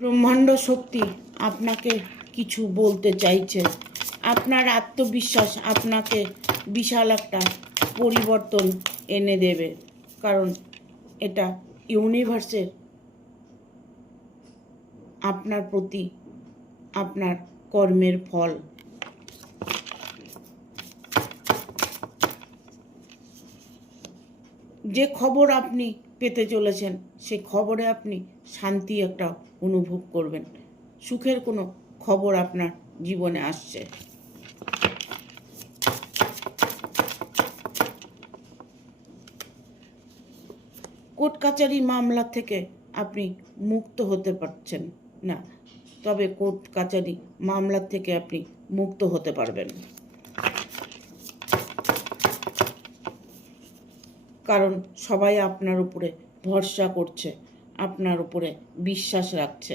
ব্রহ্মাণ্ড শক্তি আপনাকে কিছু বলতে চাইছে। আপনার আত্মবিশ্বাস আপনাকে বিশাল একটা পরিবর্তন এনে দেবে, কারণ এটা ইউনিভার্সের আপনার প্রতি আপনার কর্মের ফল। যে খবর আপনি পেতে চলেছেন সেই খবরে আপনি শান্তি একটা অনুভব করবেন। সুখের কোনো খবর আপনার জীবনে আসছে। কোর্ট কাচারি মামলা থেকে আপনি মুক্ত হতে পারছেন না, তবে কোর্ট কাচারি মামলা থেকে আপনি মুক্ত হতে পারবেন, কারণ সবাই আপনার উপরে ভরসা করছে, আপনার উপরে বিশ্বাস রাখছে।